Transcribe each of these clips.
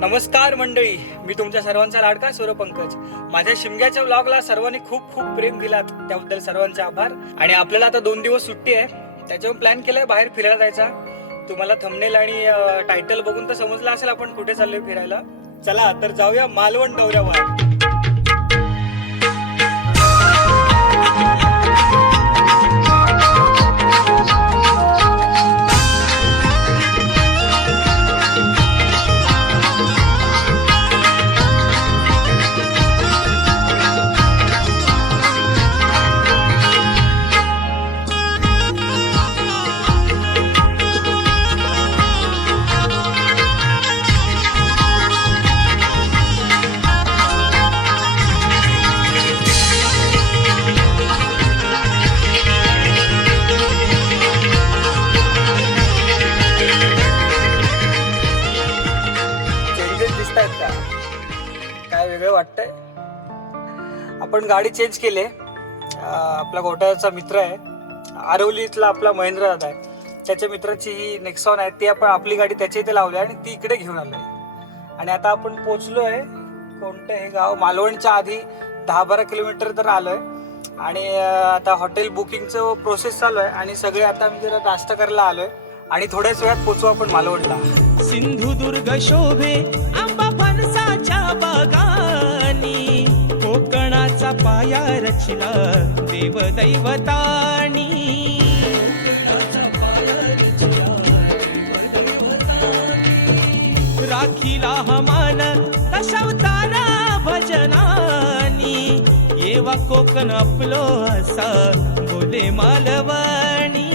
नमस्कार मंडळी, मी तुमच्या सर्वांचा लाडका सूर्यपंकज. माझ्या शिमग्याच्या व्लॉगला सर्वांनी खूप खूप प्रेम दिलात, त्याबद्दल सर्वांचे आभार. आणि आपल्याला आता 2 दिवस सुट्टी आहे, त्याच्यावर प्लॅन केलाय बाहेर फिरायला जायचा. तुम्हाला थंबनेल आणि टायटल बघून तर समजलं असेल आपण कुठे चाललोय फिरायला. चला तर जाऊया मालवण दौऱ्यावर. काय वेगळं वाटतंय. आपण गाडी चेंज केली. आपला घोटाळ्याचा मित्र आहे आरवलीतला, आपला महेंद्र दादा आहे, त्याच्या मित्राची ही नेक्सॉन आहे. ती आपण आपली गाडी त्याच्या इथे लावली आणि ती इकडे घेऊन आलोय. आणि आता आपण पोचलो आहे कोणतं हे गाव, मालवणच्या आधी 10-12 किलोमीटर तर आलोय. आणि आता हॉटेल बुकिंगचं प्रोसेस चालू आहे. आणि सगळे आता आम्ही जरा नाश्ता करायला आलोय आणि थोड्याच वेळात पोचू आपण मालवणला. सिंधुदुर्ग शोभे आंबा फणसाच्या बागानी, कोकणाचा पाया रचला देव दैवतानी. राखीला हमान दशावतारा भजनानी, येवा कोकण आपलो असा बोले मालवणी.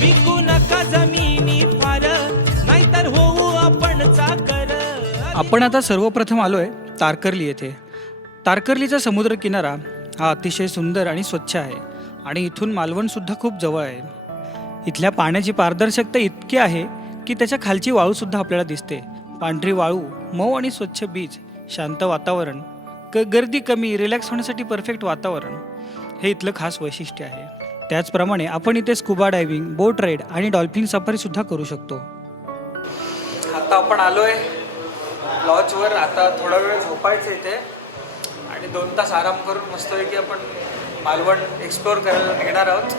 विकू नका जमिनी फार, नाहीतर होऊ आपण चाकर. आपण आता सर्वप्रथम आलोय तारकर्ली येथे. तारकर्लीचा समुद्र किनारा हा अतिशय सुंदर आणि स्वच्छ आहे आणि इथून मालवण सुद्धा खूप जवळ आहे. इथल्या पाण्याची पारदर्शकता इतकी आहे की त्याच्या खालची वाळू सुद्धा आपल्याला दिसते. पांढरी वाळू, मऊ आणि स्वच्छ बीच, शांत वातावरण, गर्दी कमी, रिलॅक्स होण्यासाठी परफेक्ट वातावरण, हे इथलं खास वैशिष्ट्य आहे. त्याचप्रमाणे आपण इथे स्कुबा डायव्हिंग, बोट राईड आणि डॉल्फिन सफारी सुद्धा करू शकतो. आता आपण आलोय लॉजवर. आता थोडा वेळ झोपायचं इथे आणि 2 तास आराम करून मस्तपैकी आपण मालवण एक्सप्लोअर करायला निघणार आहोत.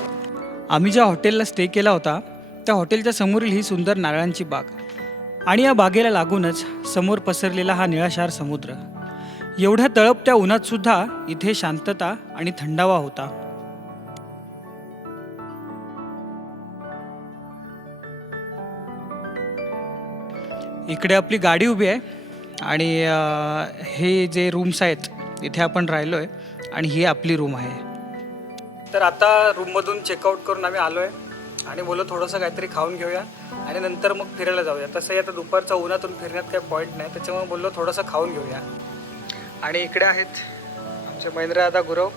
आम्ही ज्या हॉटेलला स्टे केला होता त्या हॉटेलच्या समोरील ही सुंदर नारळांची बाग आणि या बागेला लागूनच समोर पसरलेला हा निळाशार समुद्र. एवढ्या तळपत्या उन्हात सुद्धा इथे शांतता आणि थंडावा होता. इकडे आपली गाडी उभी आहे आणि हे जे रूम्स आहेत इथे आपण राहिलो आहे आणि ही आपली रूम आहे. तर आता रूममधून चेकआउट करून आम्ही आलो आहे आणि बोललो थोडंसं काहीतरी खाऊन घेऊया आणि नंतर मग फिरायला जाऊया. तसंही आता दुपारचा उन्हातून फिरण्यात काही पॉईंट नाही, त्याच्यामुळे बोललो थोडंसं खाऊन घेऊया. आणि इकडे आहेत आमचे महेंद्र दादा गुरव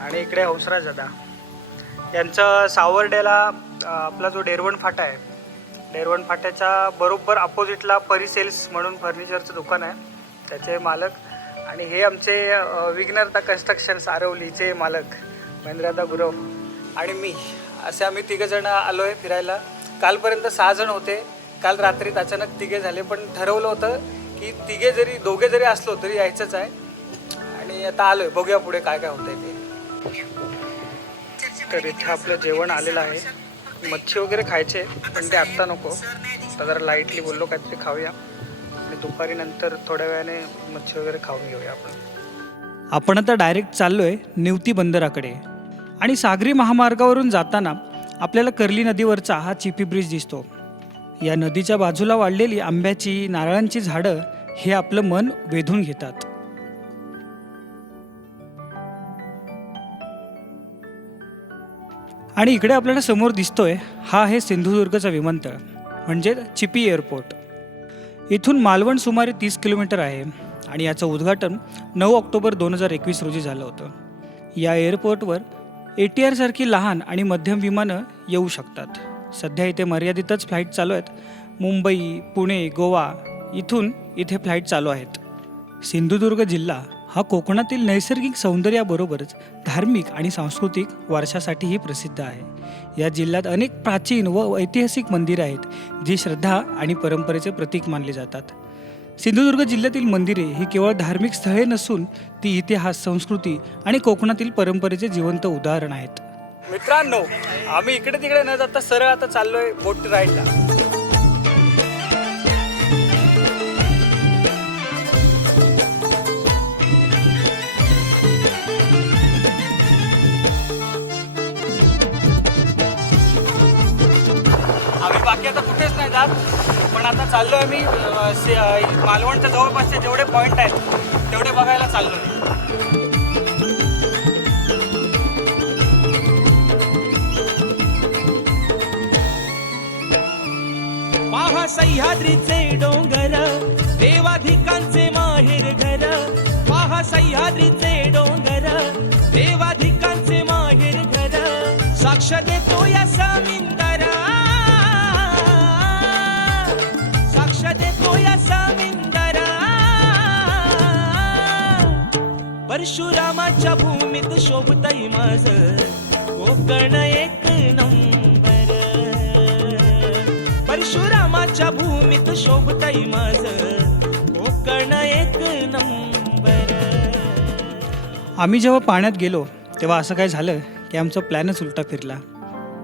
आणि इकडे हंसराज दादा. यांचं सावर्ड्याला आपला जो डेरवण फाटा आहे, डेरवण फाट्याच्या बरोबर अपोजिटला परी सेल्स म्हणून फर्निचरचं दुकान आहे, त्याचे मालक. आणि हे आमचे विघ्नरता कन्स्ट्रक्शन्स आरवलीचे मालक महेंद्रदा गुरव आणि मी, असे आम्ही 3 जण आलो आहे फिरायला. कालपर्यंत 6 जण होते. काल रात्रीत अचानक 3 झाले, पण ठरवलं होतं की 2घे जरी असलो तरी यायचंच आहे. आणि आता आलो आहे, बघूया पुढे काय काय होतं आहे ते. तर इथे आपलं जेवण आलेलं आहे. मच्छी वगैरे खायचे पण ते आत्ता नको, आता जरा लाईटली बोललो काहीतरी खाऊया आणि दुपारी नंतर थोड्या वेळाने मच्छी वगैरे खाऊन घेऊया आपण आता डायरेक्ट चाललोय निवती बंदराकडे. आणि सागरी महामार्गावरून जाताना आपल्याला कर्ली नदीवरचा हा चिपी ब्रिज दिसतो. या नदीच्या बाजूला वाढलेली आंब्याची, नारळांची झाडं हे आपलं मन वेधून घेतात. आणि इकडे आपल्याला समोर दिसतोय हा आहे सिंधुदुर्गचा विमानतळ म्हणजे चिपी एअरपोर्ट. इथून मालवण सुमारे 30 किलोमीटर आहे आणि याचं उद्घाटन 9 ऑक्टोबर 2021 रोजी झालं होतं. या एअरपोर्टवर ATR सारखी लहान आणि मध्यम विमानं येऊ शकतात. सध्या इथे मर्यादितच फ्लाईट चालू आहेत. मुंबई, पुणे, गोवा इथून इथे फ्लाईट चालू आहेत. सिंधुदुर्ग जिल्हा हा कोकणातील नैसर्गिक सौंदर्याबरोबरच धार्मिक आणि सांस्कृतिक वारशासाठीही प्रसिद्ध आहे. या जिल्ह्यात अनेक प्राचीन व ऐतिहासिक मंदिरे आहेत जी श्रद्धा आणि परंपरेचे प्रतीक मानली जातात. सिंधुदुर्ग जिल्ह्यातील मंदिरे ही केवळ धार्मिक स्थळे नसून ती इतिहास, संस्कृती आणि कोकणातील परंपरेचे जिवंत उदाहरण आहेत. मित्रांनो, आम्ही इकडे तिकडे न जाता सरळ आता चाललोय बोट राईडला. आम्ही बाकी आता कुठेच नाही जात, पण आता चाललो आहे मी मालवणच्या जवळपासचे जेवढे पॉईंट आहेत तेवढे बघायला चाललो आहे. पहा सह्याद्रीचे डोंगर, देवाधिकांचे माहेर घर. पहा सह्याद्रीचे डोंगर, देवाधिकांचे माहेर घर. साक्ष देतो या समिंदर, साक्ष देतो या समिंदर. परशुरामाच्या भूमीत शोभतय माझ कोकण एक नंबर. परशुरामाच्या भूमीत शोभतय माझ कोकण एक नंबर. आम्ही जेव्हा पाण्यात गेलो तेव्हा असं काय झालं की आमचा प्लॅनच उलटा फिरला.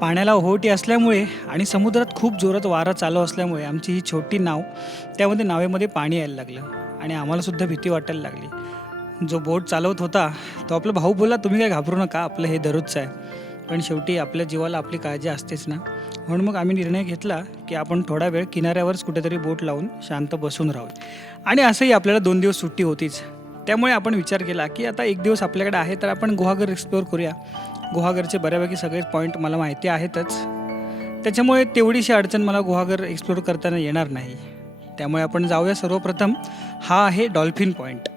पाण्याला ओहोटी असल्यामुळे आणि समुद्रात खूप जोरात वारा चालू असल्यामुळे आमची ही छोटी नाव, त्यामध्ये नावेमध्ये पाणी यायला लागलं आणि आम्हालासुद्धा भीती वाटायला लागली. जो बोट चालवत होता तो आपला भाऊ बोलला, तुम्ही काय घाबरू नका, आपलं हे दररोजचं आहे. पण शेवटी आपल्या जीवाला आपली काळजी असतेच ना. म्हणून मग आम्ही निर्णय घेतला की आपण थोडा वेळ किनाऱ्यावरच कुठेतरी बोट लावून शांत बसून राहू. आणि असंही आपल्याला 2 दिवस सुट्टी होतीच, त्यामुळे आपण विचार केला की आता 1 दिवस आपल्याकडे आहे तर आपण गुहागर एक्सप्लोअर करूया. गुहागरचे बऱ्यापैकी सगळे पॉईंट मला माहिती आहेतच, त्याच्यामुळे तेवढीशी अडचण मला गुहागर एक्सप्लोअर करताना येणार नाही. त्यामुळे आपण जाऊया. सर्वप्रथम हा आहे डॉल्फिन पॉईंट.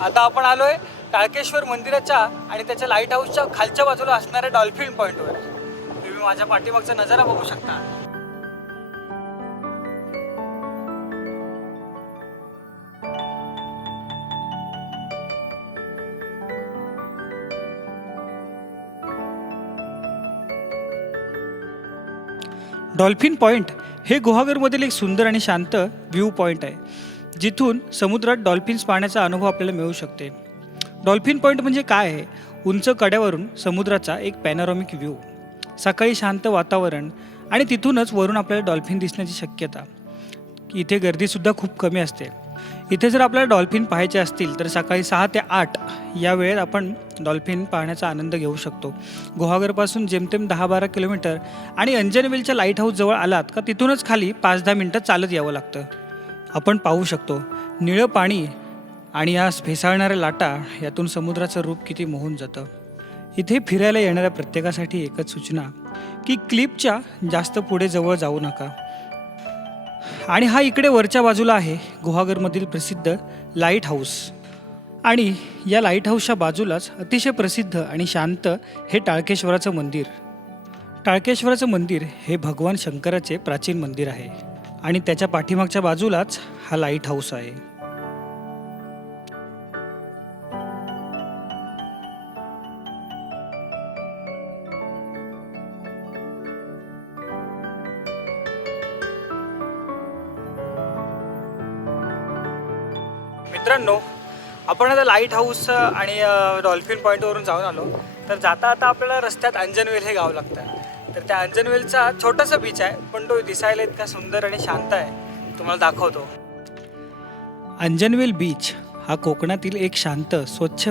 आता आपण आलोय टाळकेश्वर मंदिराच्या आणि त्याच्या लाईट हाऊसच्या खालच्या बाजूला असणाऱ्या डॉल्फिन पॉईंटवर. तुम्ही माझ्या पाठीमागचा नजारा बघू शकता. डॉल्फिन पॉईंट हे गुहागरमधील एक सुंदर आणि शांत व्ह्यू पॉईंट आहे, जिथून समुद्रात डॉल्फिन्स पाहण्याचा अनुभव आपल्याला मिळू शकते. डॉल्फिन पॉईंट म्हणजे काय आहे? उंच कड्यावरून समुद्राचा एक पॅनोरामिक व्ह्यू, सकाळी शांत वातावरण आणि तिथूनच वरून आपल्याला डॉल्फिन दिसण्याची शक्यता. इथे गर्दीसुद्धा खूप कमी असते. इथे जर आपल्याला डॉल्फिन पाहायचे असतील तर सकाळी 6 ते 8 या वेळेत आपण डॉल्फिन पाहण्याचा आनंद घेऊ शकतो. गुहागरपासून जेमतेम 10-12 किलोमीटर आणि अंजनवेलच्या लाईट हाऊस जवळ आलात का तिथूनच खाली 5-10 मिनटं चालत यावं लागतं. आपण पाहू शकतो निळं पाणी आणि या फेसाळणाऱ्या लाटा, यातून समुद्राचं रूप किती मोहून जातं. इथे फिरायला येणाऱ्या प्रत्येकासाठी एकच सूचना की क्लिपच्या जास्त पुढे जवळ जाऊ नका. आणि हा इकडे वरच्या बाजूला आहे गुहागरमधील प्रसिद्ध लाईट हाऊस. आणि या लाईट हाऊसच्या बाजूलाच अतिशय प्रसिद्ध आणि शांत हे टाळकेश्वराचं मंदिर. टाळकेश्वराचं मंदिर हे भगवान शंकराचे प्राचीन मंदिर आहे आणि त्याच्या पाठीमागच्या बाजूलाच हा लाईट हाऊस आहे. मित्रांनो, आपण आता लाईट हाऊस आणि डॉल्फिन पॉईंटवरून जाऊन आलो. तर जाता आता आपल्याला रस्त्यात अंजनवेल हे गाव लागतं. तर त्या अंजनवेलचा छोटासा बीच आहे, पण तो दिसायला इतका सुंदर आणि शांत आहे, तुम्हाला दाखवतो. अंजनवेल बीच हा कोकणातील एक शांत, स्वच्छ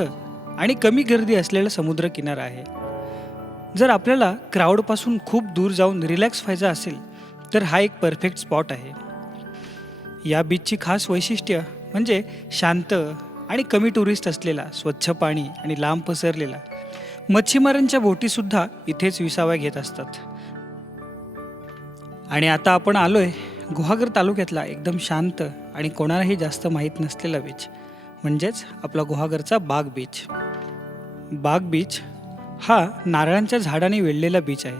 आणि कमी गर्दी असलेला समुद्र किनारा आहे. जर आपल्याला क्राऊडपासून खूप दूर जाऊन रिलॅक्स व्हायचं असेल तर हा एक परफेक्ट स्पॉट आहे. या बीचची खास वैशिष्ट्य म्हणजे शांत आणि कमी टुरिस्ट असलेला स्वच्छ पाणी आणि लांब पसरलेला. मच्छीमारांच्या बोटीसुद्धा इथेच विसाव्या घेत असतात. आणि आता आपण आलोय गुहागर तालुक्यातला एकदम शांत आणि कोणालाही जास्त माहीत नसलेला बीच म्हणजेच आपला गुहागरचा बाग बीच. बाग बीच हा नारळांच्या झाडाने वेढलेला बीच आहे.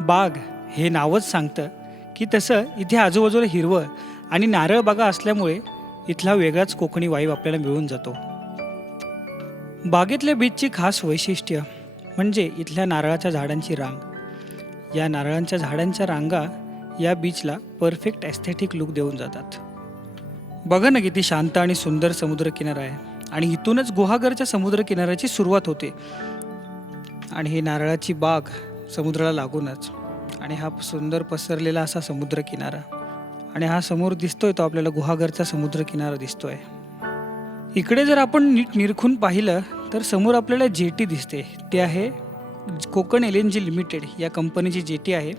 बाग हे नावच सांगतं की तसं इथे आजूबाजूला हिरवळ आणि नारळ बागा असल्यामुळे इथला वेगळाच कोकणी वाईब आपल्याला मिळून जातो. बागेतल्या बीचची खास वैशिष्ट्य म्हणजे इथल्या नारळाच्या झाडांची रांग. या नारळांच्या झाडांच्या रांगा या बीचला परफेक्ट ॲस्थेटिक लुक देऊन जातात. बघा ना किती शांत आणि सुंदर समुद्रकिनारा आहे आणि इथूनच गुहागरच्या समुद्रकिनाऱ्याची सुरुवात होते. आणि ही नारळाची बाग समुद्राला लागूनच आणि हा सुंदर पसरलेला असा समुद्रकिनारा आणि हा समोर दिसतोय तो आपल्याला गुहागरचा समुद्रकिनारा दिसतोय. इकडे जर आपण नीट निरखून पाहिलं तर समोर आपल्याला जेटी दिसते. ते आहे कोकण LNG लिमिटेड या कंपनीची जेटी आहे.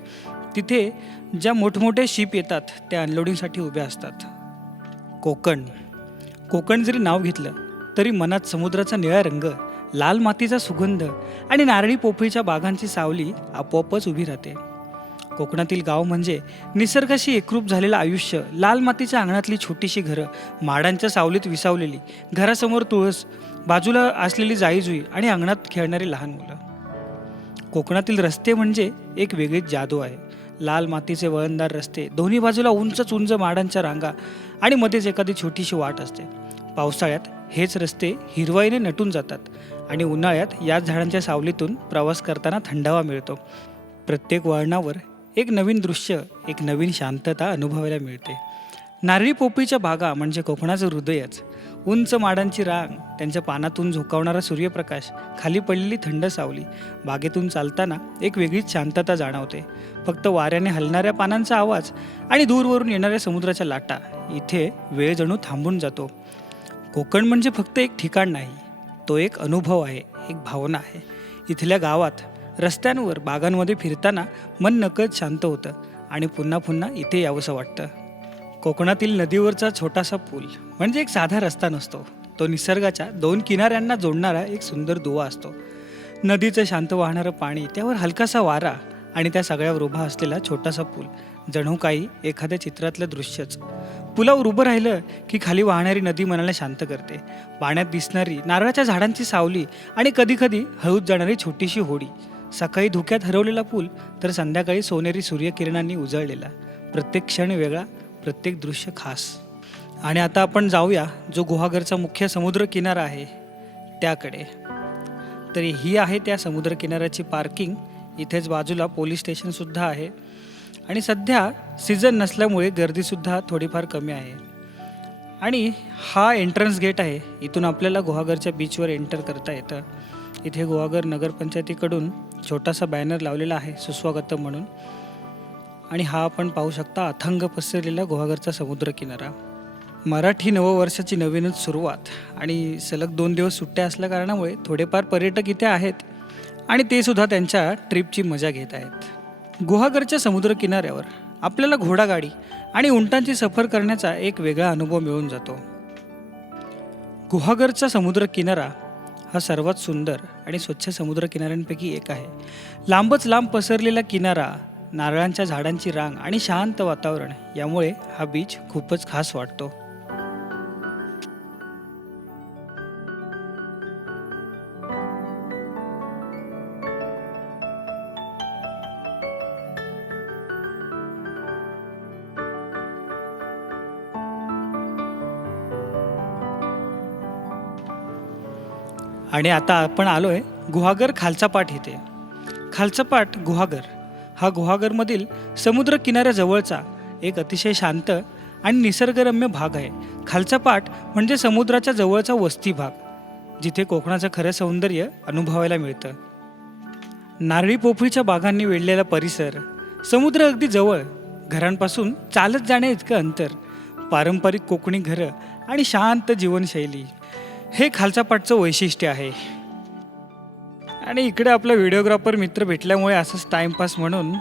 तिथे ज्या मोठमोठ्या शिप येतात त्या अनलोडिंगसाठी उभ्या असतात. कोकण जरी नाव घेतलं तरी मनात समुद्राचा निळा रंग, लाल मातीचा सुगंध आणि नारळी पोफळीच्या बागांची सावली आपोआपच उभी राहते. कोकणातील गाव म्हणजे निसर्गाशी एकरूप झालेलं आयुष्य, लाल मातीच्या अंगणातली छोटीशी घरं, माडांच्या सावलीत विसावलेली, घरासमोर तुळस, बाजूला असलेली जाईजुई आणि अंगणात खेळणारी लहान मुलं. कोकणातील रस्ते म्हणजे एक वेगळीच जादू आहे. लाल मातीचे वळणदार रस्ते, दोन्ही बाजूला उंच माडांच्या रांगा आणि मध्येच एखादी छोटीशी वाट असते. पावसाळ्यात हेच रस्ते हिरवाईने नटून जातात आणि उन्हाळ्यात याच झाडांच्या सावलीतून प्रवास करताना थंडावा मिळतो. प्रत्येक वळणावर एक नवीन दृश्य, एक नवीन शांतता अनुभवायला मिळते. नारळी पोफळीच्या बागा म्हणजे कोकणाचं हृदयच. उंच माडांची रांग, त्यांच्या पानातून झोकावणारा सूर्यप्रकाश, खाली पडलेली थंड सावली. बागेतून चालताना एक वेगळीच शांतता जाणवते. फक्त वाऱ्याने हलणाऱ्या पानांचा आवाज आणि दूरवरून येणाऱ्या समुद्राच्या लाटा, इथे वेळ जणू थांबून जातो. कोकण म्हणजे फक्त एक ठिकाण नाही, तो एक अनुभव आहे, एक भावना आहे. इथल्या गावात, रस्त्यांवर, बागांमध्ये फिरताना मन नकळत शांत होतं आणि पुन्हा पुन्हा इथे यावंसं वाटतं. कोकणातील नदीवरचा छोटासा पूल म्हणजे एक साधा रस्ता नसतो. तो निसर्गाच्या दोन किनाऱ्यांना जोडणारा एक सुंदर दुवा असतो. नदीचं शांत वाहणारं पाणी, त्यावर हलकासा वारा आणि त्या सगळ्यावर उभा असलेला छोटासा पूल, जणू काही एखाद्या चित्रातलं दृश्यच. पुलावर उभं राहिलं की खाली वाहणारी नदी मनाला शांत करते. पाण्यात दिसणारी नारळाच्या झाडांची सावली आणि कधीकधी हळूच जाणारी छोटीशी होडी. सकाळी धुक्यात हरवलेला पूल तर संध्याकाळी सोनेरी सूर्यकिरणांनी उजळलेला. प्रत्येक क्षण वेगळा, प्रत्येक दृश्य खास. आणि आता आपण जाऊया जो गुहागरचा मुख्य समुद्र किनारा आहे त्याकडे. तर ही आहे त्या समुद्र किनाऱ्याची पार्किंग. इथेच बाजूला पोलीस स्टेशनसुद्धा आहे आणि सध्या सीझन नसल्यामुळे गर्दीसुद्धा थोडीफार कमी आहे. आणि हा एंट्रन्स गेट आहे. इथून आपल्याला गुहागरच्या बीचवर एंटर करता येतं. इथे गुहागर नगरपंचायतीकडून छोटासा बॅनर लावलेला आहे सुस्वागतम म्हणून. आणि हा आपण पाहू शकता अथंग पसरलेला गुहागरचा समुद्रकिनारा. मराठी नववर्षाची नवीनच सुरुवात आणि सलग 2 दिवस सुट्ट्या असल्या कारणामुळे थोडेफार पर्यटक इथे आहेत आणि ते सुद्धा त्यांच्या ट्रिपची मजा घेत आहेत. गुहागरच्या समुद्रकिनाऱ्यावर आपल्याला घोडागाडी आणि उंटांची सफर करण्याचा एक वेगळा अनुभव मिळून जातो. गुहागरचा समुद्रकिनारा हा सर्वात सुंदर आणि स्वच्छ समुद्रकिनाऱ्यांपैकी एक आहे. लांबच लांब पसरलेला किनारा, नारळांच्या झाडांची रांग आणि शांत वातावरण यामुळे हा बीच खूपच खास वाटतो. आणि आता आपण आलोय गुहागर खालचा पाट इथे. खालचा पाट गुहागर हा गुहागरमधील समुद्र किनाऱ्याजवळचा एक अतिशय शांत आणि निसर्गरम्य भाग आहे. खालचा पाट म्हणजे समुद्राच्या जवळचा वस्ती भाग, जिथे कोकणाचं खरं सौंदर्य अनुभवायला मिळतं. नारळी पोफळीच्या बागांनी वेढलेला परिसर, समुद्र अगदी जवळ, घरांपासून चालत जाण्या इतकं अंतर, पारंपरिक कोकणी घरं आणि शांत जीवनशैली हे खालच्या पाटचं वैशिष्ट्य आहे. आणि इकडे आपला व्हिडिओग्राफर मित्र भेटल्यामुळे असंच टाइमपास म्हणून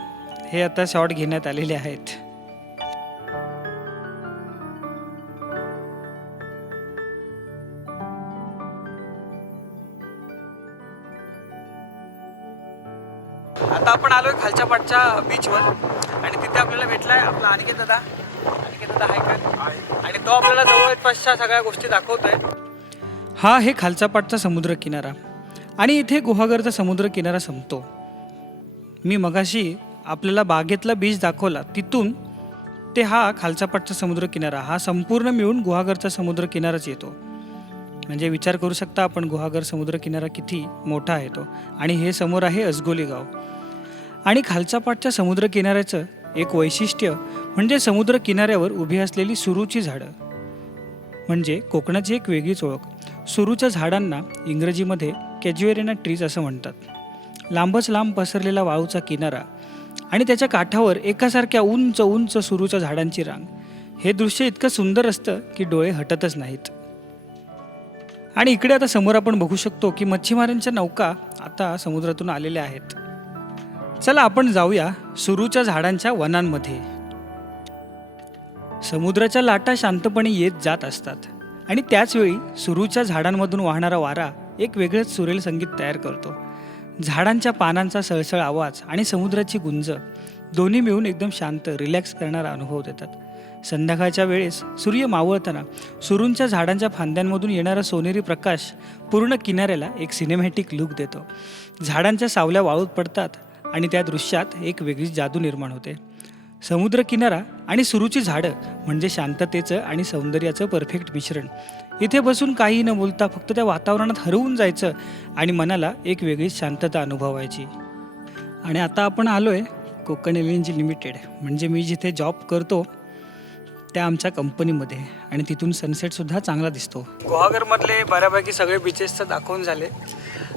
हे आता शॉट घेण्यात आलेले आहेत. आता आपण आलोय खालच्या पाटच्या बीचवर आणि तिथे आपल्याला भेटलाय आपला अनिकेत दादा. अनिकेत दादा आहे का? आणि तो आपल्याला जवळपासच्या सगळ्या गोष्टी दाखवतोय. हा आहे खालचा पाटचा समुद्र किनारा आणि इथे गुहागरचा समुद्र किनारा संपतो. मी मगाशी आपल्याला बागेतला बीच दाखवला, तिथून ते हा खालचा पाटचा समुद्र किनारा हा संपूर्ण मिळून गुहागरचा समुद्र किनाराच येतो. म्हणजे विचार करू शकता आपण गुहागर समुद्र किनारा किती मोठा आहे तो. आणि हे समोर आहे अजगोली गाव. आणि खालचा पाटच्या समुद्र किनाऱ्याचं एक वैशिष्ट्य म्हणजे समुद्र किनाऱ्यावर उभी असलेली सुरूची झाडं, म्हणजे कोकणाची एक वेगळीच ओळख. सुरूच्या झाडांना इंग्रजीमध्ये कॅज्युएरिना ट्रीज असं म्हणतात. लांबच लांब पसरलेला वाळूचा किनारा आणि त्याच्या काठावर एकासारख्या उंच उंच सुरूच्या झाडांची रांग. हे दृश्य इतकं सुंदर असतं की डोळे हटतच नाहीत. आणि इकडे आता समोर आपण बघू शकतो की मच्छीमारांच्या नौका आता समुद्रातून आलेल्या आहेत. चला आपण जाऊया सुरूच्या झाडांच्या वनांमध्ये. समुद्राच्या लाटा शांतपणे येत जात असतात आणि त्याचवेळी सुरूच्या झाडांमधून वाहणारा वारा एक वेगळंच सुरेल संगीत तयार करतो. झाडांच्या पानांचा सळसळ आवाज आणि समुद्राची गुंज दोन्ही मिळून एकदम शांत रिलॅक्स करणारा अनुभव देतात. संध्याकाळच्या वेळेस सूर्य मावळताना सुरूंच्या झाडांच्या फांद्यांमधून येणारा सोनेरी प्रकाश पूर्ण किनाऱ्याला एक सिनेमॅटिक लुक देतो. झाडांच्या सावल्या वाळूत पडतात आणि त्या दृश्यात एक वेगळीच जादू निर्माण होते. समुद्र किनारा आणि सुरूची झाडं म्हणजे शांततेचं आणि सौंदर्याचं परफेक्ट मिश्रण. इथे बसून काही न बोलता फक्त त्या वातावरणात हरवून जायचं आणि मनाला एक वेगळीच शांतता अनुभवायची. आणि आता आपण आलोय कोकण एल.एन.जी. लिमिटेड म्हणजे मी जिथे जॉब करतो त्या आमच्या कंपनीमध्ये, आणि तिथून सनसेटसुद्धा चांगला दिसतो. गुहागरमधले बऱ्यापैकी सगळे बीचेस तर दाखवून झाले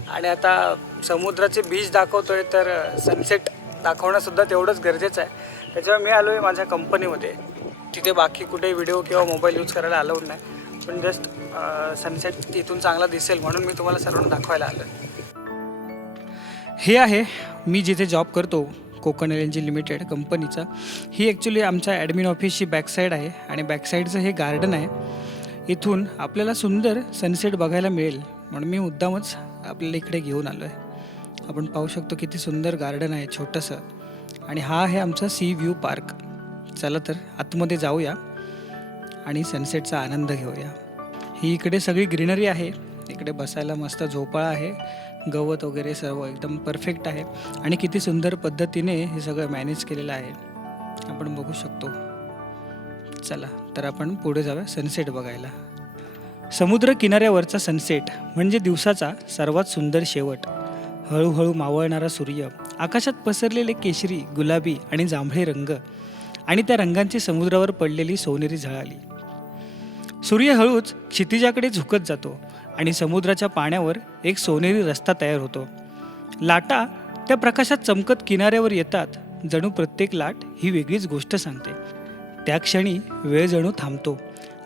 आणि आता समुद्राचे बीच दाखवतोय, तर सनसेट दाखवणंसुद्धा तेवढंच गरजेचं आहे. त्याच्यामुळे मी आलो आहे माझ्या कंपनीमध्ये. तिथे बाकी कुठे व्हिडिओ किंवा मोबाईल यूज करायला अलाउड नाही, पण जस्ट सनसेट तिथून चांगला दिसेल म्हणून मी तुम्हाला सर्वांना दाखवायला आलो. हे आहे मी जिथे जॉब करतो कोकण एल.एन.जी. लिमिटेड कंपनीचा. ही ॲक्च्युली आमच्या ॲडमिन ऑफिसची बॅकसाईड आहे आणि बॅकसाईडचं हे गार्डन आहे. इथून आपल्याला सुंदर सनसेट बघायला मिळेल म्हणून मी मुद्दामच आपल्याला इकडे घेऊन आलो आहे. आपण पाहू शकतो किती सुंदर गार्डन आहे छोटंसं. आणि हा आहे आमचा सी व्ह्यू पार्क. चला तर आतमध्ये जाऊया आणि सनसेटचा आनंद घेऊया. ही इकडे सगळी ग्रीनरी आहे. इकडे बसायला मस्त झोपाळा आहे, गवत वगैरे सर्व एकदम परफेक्ट आहे आणि किती सुंदर पद्धतीने हे सगळं मॅनेज केलेलं आहे आपण बघू शकतो. चला तर आपण पुढे जाऊया सनसेट बघायला. समुद्र किनाऱ्यावरचा सनसेट म्हणजे दिवसाचा सर्वात सुंदर शेवट. हळूहळू मावळणारा सूर्य, आकाशात पसरलेले केशरी, गुलाबी आणि जांभळे रंग आणि त्या रंगांची समुद्रावर पडलेली सोनेरी झळाळी. सूर्य हळूच क्षितिजाकडे झुकत जातो आणि समुद्राच्या पाण्यावर एक सोनेरी रस्ता तयार होतो. लाटा त्या प्रकाशात चमकत किनाऱ्यावर येतात. जणू प्रत्येक लाट ही वेगळीच गोष्ट सांगते. त्या क्षणी वेळ जणू थांबतो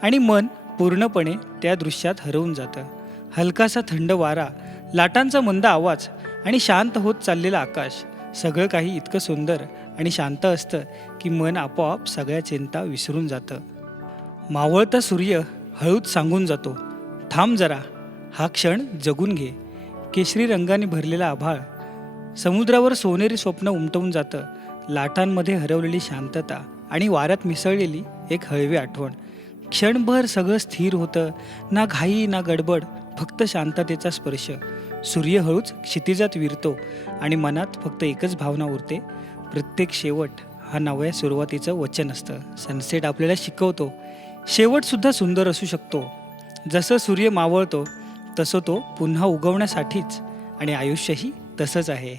आणि मन पूर्णपणे त्या दृश्यात हरवून जातं. हलकासा थंड वारा, लाटांचा मंद आवाज आणि शांत होत चाललेलं आकाश, सगळं काही इतकं सुंदर आणि शांत असतं की मन आपोआप सगळ्या चिंता विसरून जातं. मावळता सूर्य हळूच सांगून जातो, थांब जरा, हा क्षण जगून घे. केशरी रंगाने भरलेला आभाळ समुद्रावर सोनेरी स्वप्न उमटवून जातं. लाटांमध्ये हरवलेली शांतता आणि वाऱ्यात मिसळलेली एक हळवी आठवण. क्षणभर सगळं स्थिर होतं. ना घाई ना गडबड, फक्त शांततेचा स्पर्श. सूर्य हळूच क्षितिजात विरतो आणि मनात फक्त एकच भावना उरते, प्रत्येक शेवट हा नव्या सुरुवातीचं वचन असतं. सनसेट आपल्याला शिकवतो शेवटसुद्धा सुंदर असू शकतो. जसं सूर्य मावळतो तसं तो पुन्हा उगवण्यासाठीच, आणि आयुष्यही तसंच आहे.